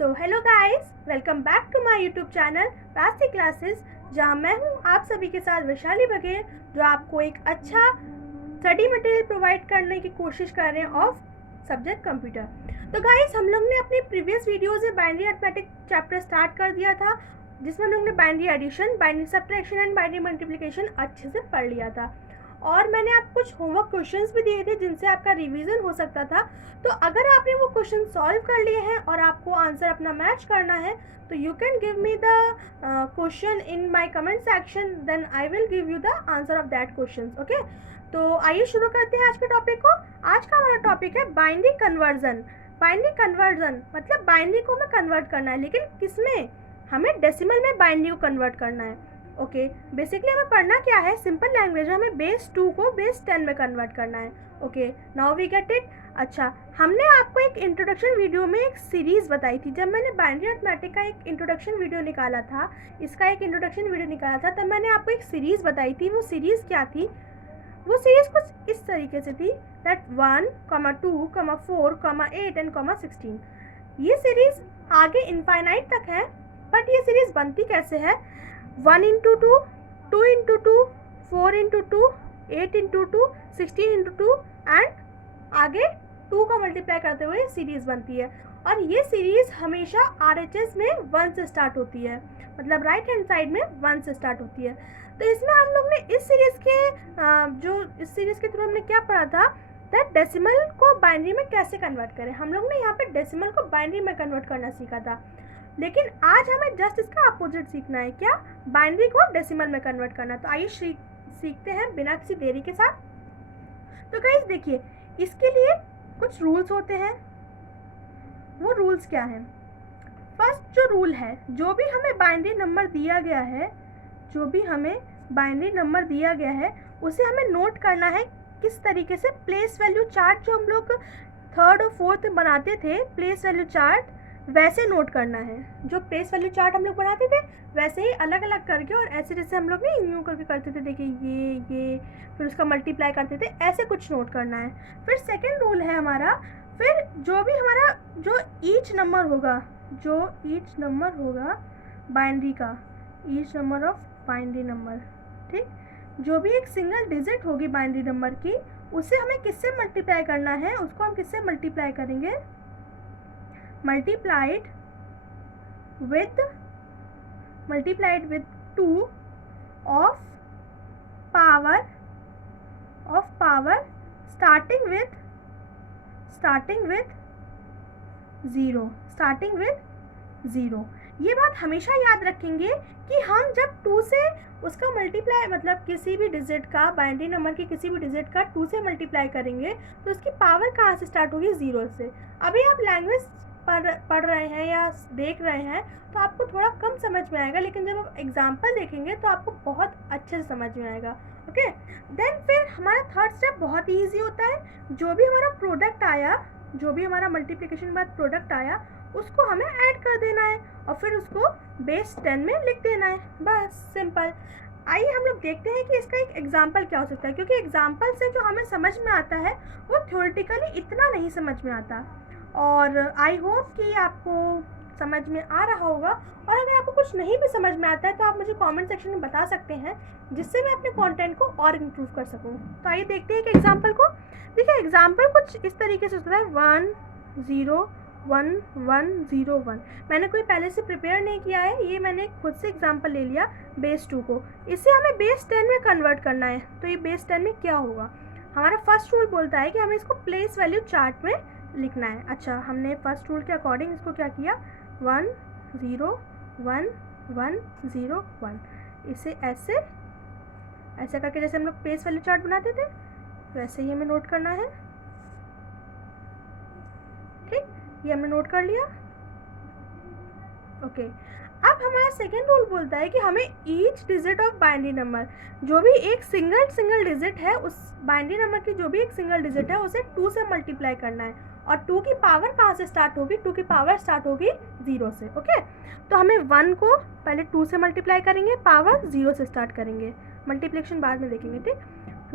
So hello guys, welcome back to my YouTube channel Rasti classes, जहां मैं हूं आप सभी के साथ वैशाली बघेल, जो आपको एक अच्छा स्टडी मटेरियल प्रोवाइड करने की कोशिश कर रहे हैं ऑफ सब्जेक्ट कंप्यूटर। तो गाइस, हम लोग ने अपने प्रीवियस वीडियोज़ में बाइनरी अरिथमेटिक चैप्टर स्टार्ट कर दिया था, जिसमें हम लोग ने binary addition, binary subtraction and binary multiplication अच्छे से पढ़ लिया था। और मैंने आपको कुछ होमवर्क क्वेश्चंस भी दिए थे जिनसे आपका रिवीजन हो सकता था। तो अगर आपने वो क्वेश्चन सॉल्व कर लिए हैं और आपको आंसर अपना मैच करना है, तो you can give me the question in my comment section, then I will give you the answer of that question. Okay, तो आइए शुरू करते हैं आज के टॉपिक को। आज का हमारा टॉपिक है बाइनरी कन्वर्जन। बाइनरी कन्वर्जन मतलब बाइनरी को हमें कन्वर्ट करना है, लेकिन किसमें? हमें डेसिमल में बाइनरी को कन्वर्ट करना है। ओके, बेसिकली हमें पढ़ना क्या है, सिंपल लैंग्वेज में हमें बेस 2 को बेस 10 में कन्वर्ट करना है। Okay, now we get it. अच्छा, हमने आपको एक इंट्रोडक्शन वीडियो में एक सीरीज़ बताई थी। जब मैंने बाइनरी अरिथमेटिक का एक इंट्रोडक्शन वीडियो निकाला था, इसका एक इंट्रोडक्शन वीडियो निकाला था, तब मैंने आपको एक सीरीज़ बताई थी। वो सीरीज़ क्या थी? वो सीरीज़ कुछ इस तरीके से थी, दैट 1, 2, 4, 8 एंड 16। ये सीरीज़ आगे इनफाइनाइट तक है, बट ये सीरीज़ बनती कैसे है? 1 into 2, 2 into 2, 4 into 2, 8 into 2, 16 into 2 and आगे 2 का मल्टीप्लाई करते हुए सीरीज़ बनती है। और ये सीरीज़ हमेशा RHS में 1 से स्टार्ट होती है, मतलब राइट हैंड साइड में 1 से स्टार्ट होती है। तो इसमें हम लोग ने इस सीरीज़ के इस सीरीज़ के थ्रू हमने क्या पढ़ा था, दैट डेसिमल को बाइनरी में कैसे कन्वर्ट करें। हम लोग ने यहाँ पे डेसिमल को बाइनरी में कन्वर्ट करना सीखा था, लेकिन आज हमें जस्ट इसका अपोजिट सीखना है। क्या? बाइनरी को डेसिमल में कन्वर्ट करना। तो आइए सीखते हैं बिना किसी देरी के साथ। तो गाइस देखिए, इसके लिए कुछ रूल्स होते हैं। वो रूल्स क्या हैं? फर्स्ट जो रूल है, जो भी हमें बाइनरी नंबर दिया गया है, जो भी हमें बाइनरी नंबर दिया गया है, उसे हमें नोट करना है किस तरीके से। प्लेस वैल्यू चार्ट जो हम लोग 3rd और 4th बनाते थे, प्लेस वैल्यू चार्ट वैसे नोट करना है। जो प्लेस वैल्यू चार्ट हम लोग बनाते थे, वैसे ही अलग अलग करके, और ऐसे जैसे हम लोग ने यूँ करके करते थे, देखिए ये फिर उसका मल्टीप्लाई करते थे, ऐसे कुछ नोट करना है। फिर सेकंड रूल है हमारा, फिर जो भी हमारा जो ईच नंबर होगा, जो ईच नंबर होगा बाइनरी का, each number of binary number, ठीक, जो भी एक सिंगल डिजिट होगी बाइनरी नंबर की, उसे हमें किससे मल्टीप्लाई करना है? उसको हम किससे मल्टीप्लाई करेंगे? multiplied with 2 of power starting with 0। ये बात हमेशा याद रखेंगे कि हम जब 2 से उसका मल्टीप्लाई, मतलब किसी भी डिजिट का, बाइनरी नंबर की किसी भी डिजिट का 2 से मल्टीप्लाई करेंगे, तो उसकी पावर कहाँ से स्टार्ट होगी? 0 से। अभी आप लैंग्वेज पढ़ रहे हैं या देख रहे हैं तो आपको थोड़ा कम समझ में आएगा, लेकिन जब आप एग्जाम्पल देखेंगे तो आपको बहुत अच्छे से समझ में आएगा। ओके, देन फिर हमारा थर्ड स्टेप बहुत ही ईजी होता है। जो भी हमारा प्रोडक्ट आया, जो भी हमारा मल्टीप्लिकेशन के बाद प्रोडक्ट आया, उसको हमें ऐड कर देना है और फिर उसको बेस 10 में लिख देना है, बस सिंपल। आइए हम लोग देखते हैं कि इसका एक एग्जाम्पल क्या हो सकता है, क्योंकि एग्जाम्पल से जो हमें समझ में आता है वो थ्योरेटिकली इतना नहीं समझ में आता। और आई होप कि आपको समझ में आ रहा होगा। और अगर आपको कुछ नहीं भी समझ में आता है तो आप मुझे कमेंट सेक्शन में बता सकते हैं, जिससे मैं अपने कंटेंट को और इम्प्रूव कर सकूं। तो आइए देखते हैं कि एग्जाम्पल को। देखिए, एग्जाम्पल कुछ इस तरीके से होता है, 1 0 1 1 0 1। मैंने कोई पहले से प्रिपेयर नहीं किया है, ये मैंने खुद से एग्जाम्पल ले लिया बेस 2 को। इसे हमें बेस 10 में कन्वर्ट करना है। तो ये बेस 10 में क्या होगा? हमारा फर्स्ट रूल बोलता है कि हमें इसको प्लेस वैल्यू चार्ट में लिखना है। अच्छा, हमने फर्स्ट रूल के अकॉर्डिंग इसको क्या किया, 1 0 1 1 0 1। इसे ऐसे करके, जैसे हम लोग प्लेस वैल्यू चार्ट बनाते थे, वैसे ही हमें नोट करना है। ठीक, ये हमने नोट कर लिया। ओके, अब हमारा सेकेंड रूल बोलता है कि हमें each digit of binary number, जो भी एक सिंगल डिजिट है, उस बाइनरी नंबर की जो भी एक सिंगल डिजिट है, उसे 2 से मल्टीप्लाई करना है। और 2 की पावर कहाँ से स्टार्ट होगी? 2 की पावर स्टार्ट होगी 0 से। ओके, तो हमें 1 को पहले 2 से मल्टीप्लाई करेंगे, पावर 0 से स्टार्ट करेंगे, मल्टीप्लिकेशन बाद में देखेंगे। ठीक,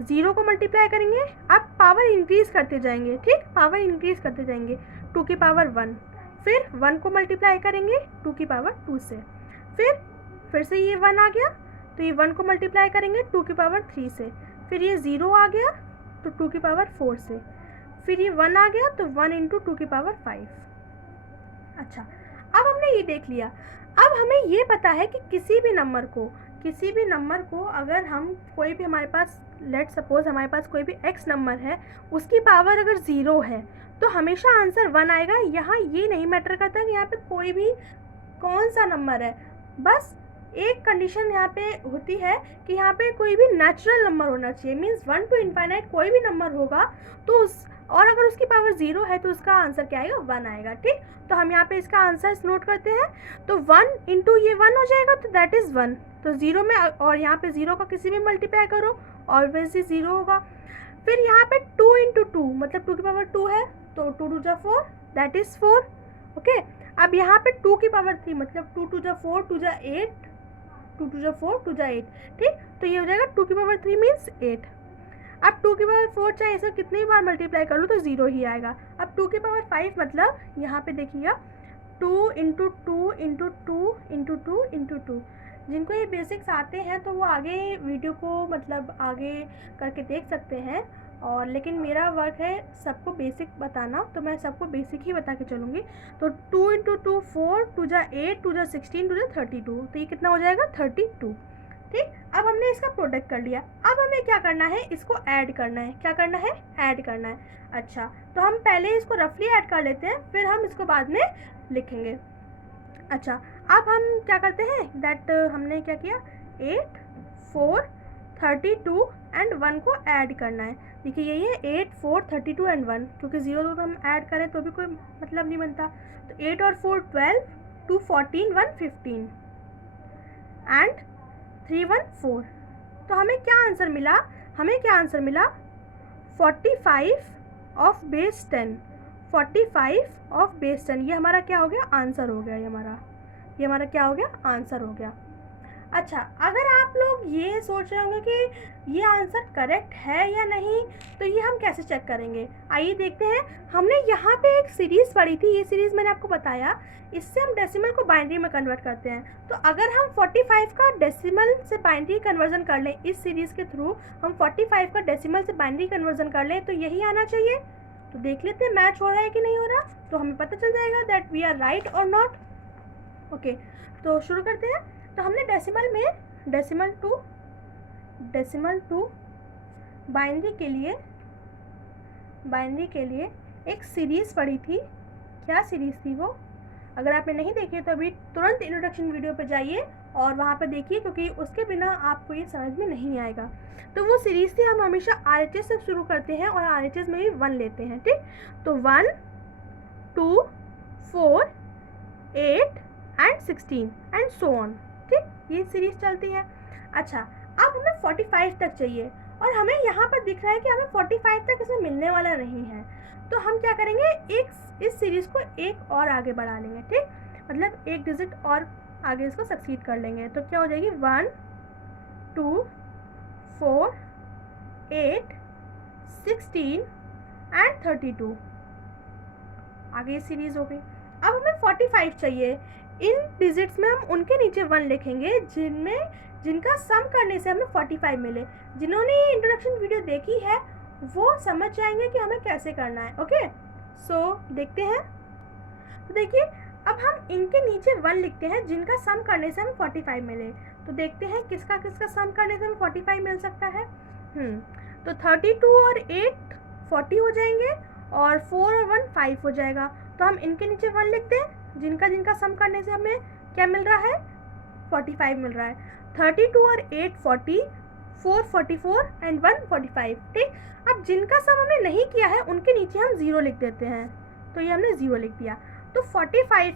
0 को मल्टीप्लाई करेंगे, अब पावर इंक्रीज करते जाएंगे। ठीक, पावर इंक्रीज करते जाएंगे, 2 की पावर 1, फिर 1 को मल्टीप्लाई करेंगे 2 की पावर 2 से, फिर से ये 1 आ गया तो ये 1 को मल्टीप्लाई करेंगे 2 की पावर 3 से, फिर ये 0 आ गया तो 2 की पावर 4 से, फिर ये 1 आ गया तो 1 इंटू 2 की पावर 5। अच्छा, अब हमने ये देख लिया। अब हमें ये पता है कि किसी भी नंबर को अगर हम कोई भी, हमारे पास लेट सपोज हमारे पास कोई भी x नंबर है, उसकी पावर अगर 0 है तो हमेशा आंसर 1 आएगा। यहाँ ये नहीं मैटर करता कि यहाँ पे कोई भी कौन सा नंबर है, बस एक कंडीशन यहाँ पे होती है कि यहाँ पे कोई भी नेचुरल नंबर होना चाहिए। मीन्स 1 to इनफाइनाइट कोई भी नंबर होगा तो और अगर उसकी पावर 0 है तो उसका आंसर क्या आएगा, 1 आएगा। ठीक, तो हम यहाँ पे इसका आंसर नोट करते हैं। तो 1 इंटू ये 1 हो जाएगा तो दैट इज़ 1। तो 0 में, और यहाँ पे 0 का किसी भी मल्टीप्लाई करो ऑलवेज ही 0 होगा। फिर यहाँ पे 2 इंटू 2 मतलब 2 की पावर 2 है तो 2 2 जा 4 दैट इज़ 4। ओके, अब यहाँ पे 2 की पावर 3 मतलब 2 2 जा 4 2 जा 8 2 2 जा 4 2 जा 8। ठीक, तो ये हो जाएगा 2 की पावर 3 मीन्स 8। अब 2 की पावर 4 चाहे इसे कितनी बार मल्टीप्लाई कर लो तो 0 ही आएगा। अब 2 की पावर 5 मतलब यहाँ पे देखिएगा 2 इंटू 2 इंटू 2 इंटू 2 इंटू 2। जिनको ये बेसिक्स आते हैं तो वो आगे वीडियो को मतलब आगे करके देख सकते हैं, और लेकिन मेरा वर्क है सबको बेसिक बताना, तो मैं सबको बेसिक ही बता के चलूँगी। तो 2 इंटू 2 4 2 जा 8 2 जा 16 2 जा 32, तो ये कितना हो जाएगा 32। ठीक, अब हमने इसका प्रोडक्ट कर लिया। अब हमें क्या करना है, इसको ऐड करना है। क्या करना है, ऐड करना है। अच्छा, तो हम पहले इसको रफली ऐड कर लेते हैं, फिर हम इसको बाद में लिखेंगे। अच्छा, अब हम क्या करते हैं दैट हमने क्या किया, 8 4 32 एंड 1 को ऐड करना है। देखिए यही है 8 4 32 एंड 1, क्योंकि 0 तो हम ऐड करें तो भी कोई मतलब नहीं बनता। तो 8 और 4 12 2 14 1 15 एंड 3 1 4। तो हमें क्या आंसर मिला, 45 ऑफ बेस 10। 45 ऑफ बेस 10 ये हमारा क्या हो गया, आंसर हो गया। ये हमारा क्या हो गया, आंसर हो गया। अच्छा, अगर आप लोग ये सोच रहे होंगे कि ये आंसर करेक्ट है या नहीं, तो ये हम कैसे चेक करेंगे, आइए देखते हैं। हमने यहाँ पे एक सीरीज़ पढ़ी थी, ये सीरीज़ मैंने आपको बताया, इससे हम डेसिमल को बाइनरी में कन्वर्ट करते हैं। तो अगर हम 45 का डेसिमल से बाइनरी कन्वर्जन कर लें, इस सीरीज़ के थ्रू हम 45 का डेसिमल से बाइनरी कन्वर्जन कर लें तो यही आना चाहिए। तो देख लेते हैं मैच हो रहा है कि नहीं हो रहा, तो हमें पता चल जाएगा दैट वी आर राइट और नॉट। ओके, तो शुरू करते हैं। तो हमने डेसिमल में डेसिमल टू बाइनरी के लिए एक सीरीज़ पढ़ी थी। क्या सीरीज़ थी वो, अगर आपने नहीं देखी तो अभी तुरंत इंट्रोडक्शन वीडियो पे जाइए और वहाँ पे देखिए, क्योंकि उसके बिना आपको ये समझ में नहीं आएगा। तो वो सीरीज़ थी, हम हमेशा RHS से शुरू करते हैं और RHS में भी 1 लेते हैं। ठीक, तो 1 2 4 8 एंड 16 एंड सो ऑन। ठीक, ये सीरीज़ चलती है। अच्छा, अब हमें 45 तक चाहिए और हमें यहाँ पर दिख रहा है कि हमें 45 तक इसमें मिलने वाला नहीं है। तो हम क्या करेंगे, इस सीरीज़ को एक और आगे बढ़ा लेंगे। ठीक, मतलब एक डिजिट और आगे इसको सक्सीड कर लेंगे। तो क्या हो जाएगी 1 2 4 8 16 एंड 32, आगे सीरीज़ हो गई। अब हमें 45 चाहिए। इन डिजिट्स में हम उनके नीचे 1 लिखेंगे जिनका सम करने से हमें 45 मिले। जिन्होंने ये इंट्रोडक्शन वीडियो देखी है वो समझ जाएंगे कि हमें कैसे करना है। ओके, सो देखते हैं। तो देखिए, अब हम इनके नीचे 1 लिखते हैं जिनका सम करने से हमें 45 मिले। तो देखते हैं किसका सम करने से हमें 45 मिल सकता है। तो 32 और 8 40 हो जाएंगे और 4 और 1 5 हो जाएगा। तो हम इनके नीचे 1 लिखते हैं जिनका सम करने से हमें क्या मिल रहा है, 45 मिल रहा है। 32 और 8 40 4 44 एंड 1 45। ठीक, अब जिनका सम हमने नहीं किया है उनके नीचे हम 0 लिख देते हैं। तो ये हमने 0 लिख दिया। तो 45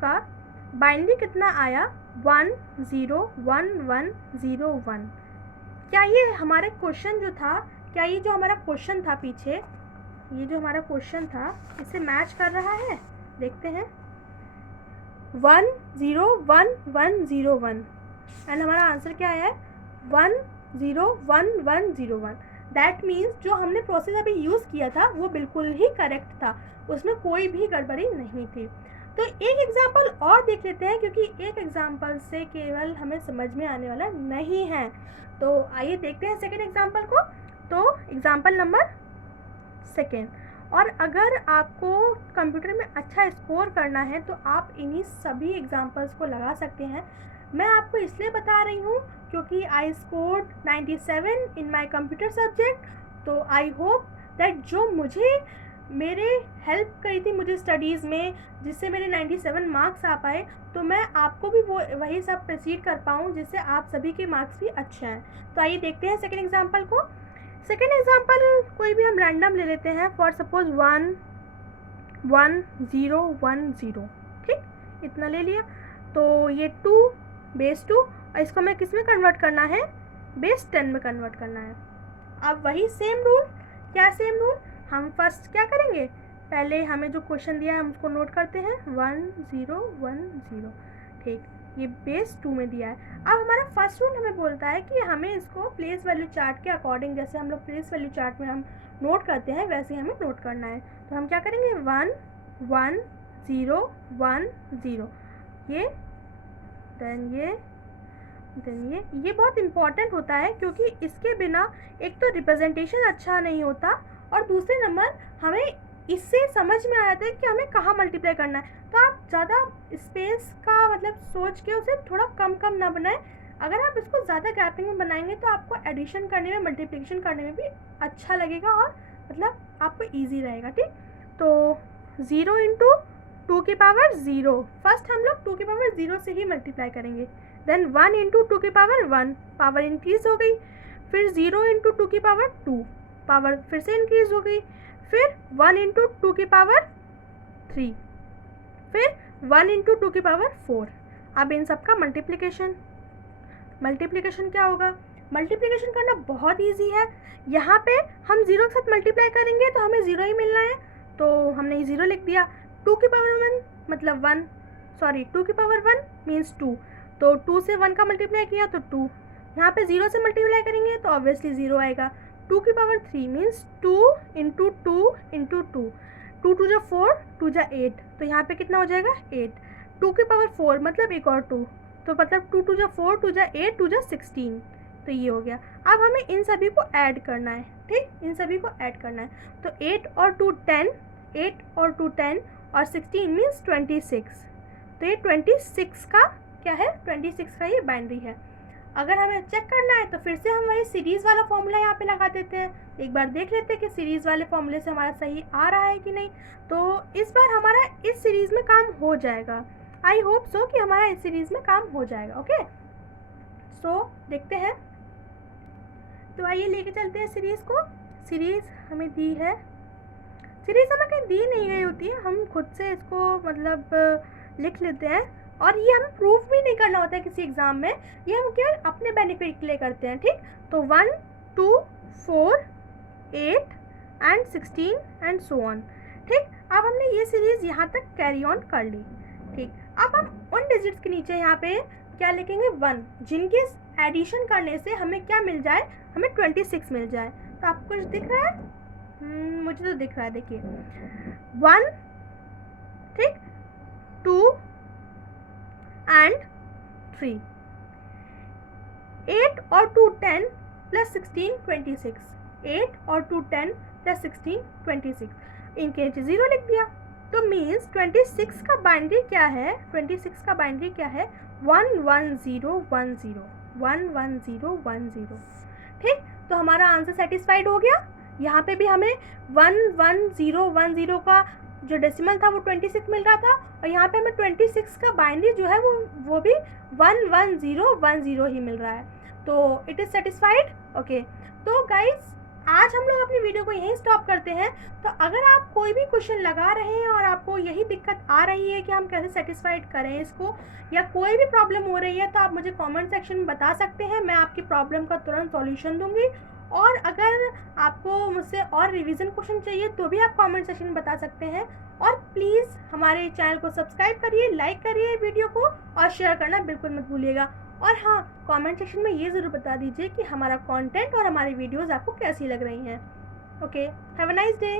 का बाइनरी कितना आया, 1 0 1 1 0 1। क्या ये हमारे क्वेश्चन जो था, क्या ये जो हमारा क्वेश्चन था पीछे, ये जो हमारा क्वेश्चन था इससे मैच कर रहा है, देखते हैं। 1 0 1 1 0 1 एंड हमारा आंसर क्या आया है 1 0 1 1 0 1। दैट मीन्स जो हमने प्रोसेस अभी यूज़ किया था वो बिल्कुल ही करेक्ट था, उसमें कोई भी गड़बड़ी नहीं थी। तो एक एग्जाम्पल और देख लेते हैं, क्योंकि एक एग्जाम्पल से केवल हमें समझ में आने वाला नहीं है। तो आइए देखते हैं सेकेंड एग्जाम्पल को। तो एग्जाम्पल नंबर सेकेंड, और अगर आपको कंप्यूटर में अच्छा स्कोर करना है तो आप इन्हीं सभी एग्जाम्पल्स को लगा सकते हैं। मैं आपको इसलिए बता रही हूँ क्योंकि I scored 97 in my computer subject. तो आई होप दैट जो मुझे मेरे हेल्प करी थी मुझे स्टडीज़ में, जिससे मेरे 97 मार्क्स आ पाए, तो मैं आपको भी वो वही सब प्रोसीड कर पाऊँ जिससे आप सभी के मार्क्स भी अच्छे हैं। तो आइए देखते हैं सेकेंड एग्जाम्पल को। सेकेंड एग्जाम्पल कोई भी हम रैंडम ले लेते हैं, फॉर सपोज 1 1 0 1 0, ठीक, इतना ले लिया। तो ये 2 बेस 2, और इसको हमें किस में कन्वर्ट करना है, बेस 10 में कन्वर्ट करना है। अब वही सेम रूल, क्या सेम रूल, हम फर्स्ट क्या करेंगे, पहले हमें जो क्वेश्चन दिया है हम उसको नोट करते हैं, 1 0 1 0, ठीक, ये बेस 2 में दिया है। अब हमारा फर्स्ट रूल हमें बोलता है कि हमें इसको प्लेस वैल्यू चार्ट के अकॉर्डिंग, जैसे हम लोग प्लेस वैल्यू चार्ट में हम नोट करते हैं वैसे हमें नोट करना है। तो हम क्या करेंगे, 1 1 0 1 0, ये देन ये बहुत इम्पॉर्टेंट होता है, क्योंकि इसके बिना एक तो रिप्रेजेंटेशन अच्छा नहीं होता, और दूसरे नंबर हमें इससे समझ में आ जाता है कि हमें कहाँ मल्टीप्लाई करना है। तो आप ज़्यादा स्पेस का मतलब सोच के उसे थोड़ा कम ना बनाएं। अगर आप इसको ज़्यादा गैपिंग में बनाएंगे तो आपको एडिशन करने में, मल्टीप्लिकेशन करने में भी अच्छा लगेगा, और मतलब आपको ईजी रहेगा, ठीक। तो 0 इंटू 2 की पावर 0, फर्स्ट हम लोग 2 की पावर 0 से ही मल्टीप्लाई करेंगे। देन 1 इंटू 2 की पावर 1, पावर इंक्रीज हो गई। फिर 0 इंटू 2 की पावर 2, पावर फिर से इंक्रीज हो गई। फिर 1 इंटू 2 की पावर 3, फिर 1 इंटू 2 की पावर 4। अब इन सब का मल्टीप्लिकेशन क्या होगा, मल्टीप्लिकेशन करना बहुत इजी है। यहाँ पे हम 0 के साथ मल्टीप्लाई करेंगे तो हमें 0 ही मिलना है, तो हमने 0 लिख दिया। 2 की पावर 1 मतलब 1, सॉरी 2 की पावर 1 मीन्स 2, तो 2 से 1 का मल्टीप्लाई किया तो 2, यहाँ पे 0 से मल्टीप्लाई करेंगे तो ऑब्वियसली 0 आएगा। 2 की पावर 3 मीन्स 2 इंटू 2 इंटू 2, 2 2 जा 4, 2 जा 8, तो यहाँ पे कितना हो जाएगा 8। 2 की पावर 4 मतलब एक और 2, तो मतलब 2 2 जा 4, 2 जा 8, 2 जा 16, तो ये हो गया। अब हमें इन सभी को ऐड करना है, ठीक, इन सभी को ऐड करना है। तो 8 और 2 10, 8 और 2 10, और 16 मीन्स 26, तो ये 26 का क्या है, 26 का ये बाइनरी है। अगर हमें चेक करना है तो फिर से हम वही सीरीज़ वाला फॉर्मूला यहाँ पे लगा देते हैं। एक बार देख लेते हैं कि सीरीज़ वाले फॉर्मूले से हमारा सही आ रहा है कि नहीं। तो इस बार हमारा इस सीरीज़ में काम हो जाएगा, आई होप सो कि हमारा इस सीरीज़ में काम हो जाएगा। ओके, सो देखते हैं। तो आइए लेके चलते हैं सीरीज़ को। सीरीज़ हमें दी है, सीरीज़ हमें कहीं दी नहीं गई होती है, हम खुद से इसको मतलब लिख लेते हैं, और ये हमें प्रूफ भी नहीं करना होता है किसी एग्ज़ाम में, ये हम केवल अपने बेनिफिट के लिए करते हैं, ठीक। तो 1 2 4 8 एंड 16 एंड सो ऑन, ठीक। अब हमने ये सीरीज़ यहाँ तक कैरी ऑन कर ली, ठीक। अब हम उन डिजिट्स के नीचे यहाँ पे क्या लिखेंगे, 1, जिनके एडिशन करने से हमें क्या मिल जाए, हमें 26 मिल जाए। तो आपको कुछ दिख रहा है, मुझे तो दिख रहा है, देखिए 1, ठीक, 2 एंड 3, 8 और 2 10 प्लस 16 26, 8 और 2 10 प्लस 16 26, इनके नीचे 0 लिख दिया। तो मीन्स 26 का बाइनरी क्या है, 26 का बाइनरी क्या है, 1 1 0 1 0 1 1 0 1 0, ठीक। तो हमारा आंसर सेटिस्फाइड हो गया। यहाँ पे भी हमें 1 1 0 1 0 का जो डेसिमल था वो 26 मिल रहा था, और यहाँ पे हमें 26 का बाइनरी जो है वो भी 1 1 0 1 0 ही मिल रहा है। तो इट इज़ सेटिस्फाइड। ओके, तो गाइज आज हम लोग अपनी वीडियो को यहीं स्टॉप करते हैं। तो अगर आप कोई भी क्वेश्चन लगा रहे हैं और आपको यही दिक्कत आ रही है कि हम कैसे सेटिस्फाइड करें इसको, या कोई भी प्रॉब्लम हो रही है, तो आप मुझे कमेंट सेक्शन में बता सकते हैं, मैं आपकी प्रॉब्लम का तुरंत सॉल्यूशन दूंगी। और अगर आपको मुझसे और रिवीजन क्वेश्चन चाहिए तो भी आप कमेंट सेक्शन में बता सकते हैं। और प्लीज़ हमारे चैनल को सब्सक्राइब करिए, लाइक करिए वीडियो को और शेयर करना बिल्कुल मत भूलिएगा। और हाँ, कमेंट सेक्शन में ये ज़रूर बता दीजिए कि हमारा कंटेंट और हमारी वीडियोस आपको कैसी लग रही हैं। Okay, have a nice day.